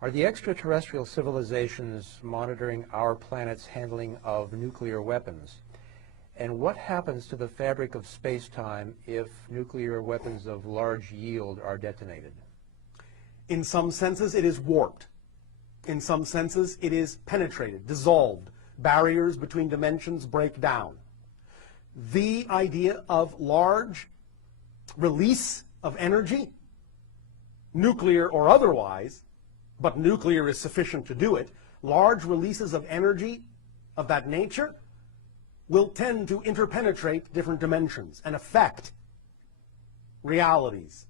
Are the extraterrestrial civilizations monitoring our planet's handling of nuclear weapons? And what happens to the fabric of space-time if nuclear weapons of large yield are detonated? In some senses, it is warped. In some senses, it is penetrated, dissolved. Barriers between dimensions break down. The idea of large release of energy, nuclear or otherwise, but nuclear is sufficient to do it, large releases of energy of that nature will tend to interpenetrate different dimensions and affect realities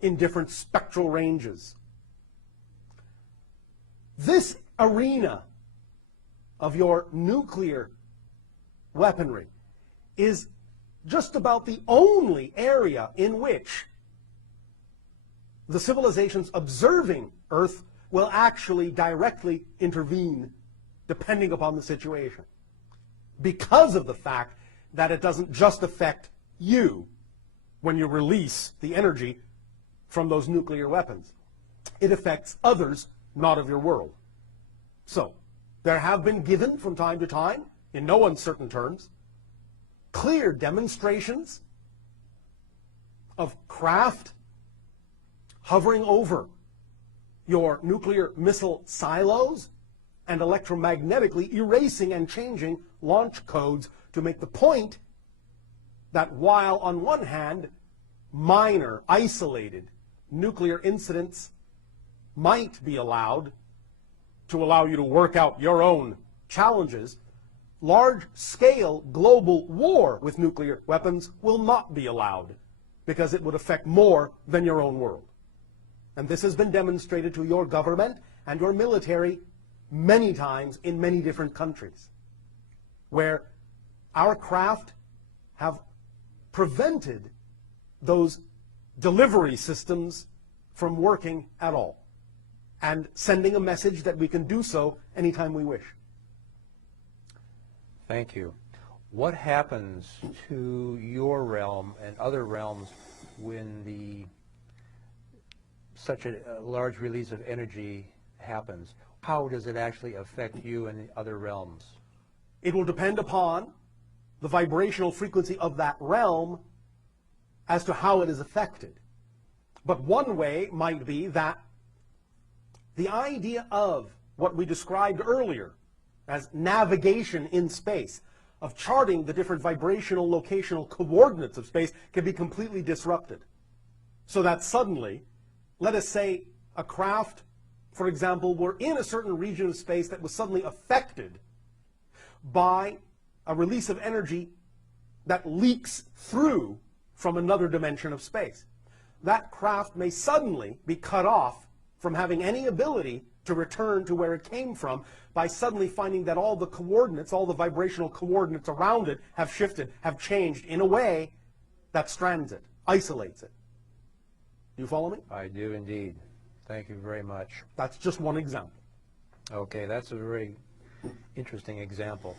in different spectral ranges. This arena of your nuclear weaponry is just about the only area in which the civilizations observing Earth will actually directly intervene depending upon the situation, because of the fact that it doesn't just affect you when you release the energy from those nuclear weapons. It affects others not of your world. So, there have been given from time to time, in no uncertain terms, clear demonstrations of craft hovering over your nuclear missile silos and electromagnetically erasing and changing launch codes to make the point that while on one hand minor, isolated nuclear incidents might be allowed to allow you to work out your own challenges, large-scale global war with nuclear weapons will not be allowed because it would affect more than your own world. And this has been demonstrated to your government and your military many times in many different countries, where our craft have prevented those delivery systems from working at all, and sending a message that we can do so anytime we wish. Thank you. What happens to your realm and other realms when such a large release of energy happens? How does it actually affect you and the other realms? It will depend upon the vibrational frequency of that realm as to how it is affected. But one way might be that the idea of what we described earlier as navigation in space, of charting the different vibrational locational coordinates of space, can be completely disrupted. So that suddenly, let us say a craft, for example, were in a certain region of space that was suddenly affected by a release of energy that leaks through from another dimension of space. That craft may suddenly be cut off from having any ability to return to where it came from by suddenly finding that all the coordinates, all the vibrational coordinates around it have shifted, have changed in a way that strands it, isolates it. Do you follow me? I do indeed. Thank you very much. That's just one example. Okay, that's a very interesting example.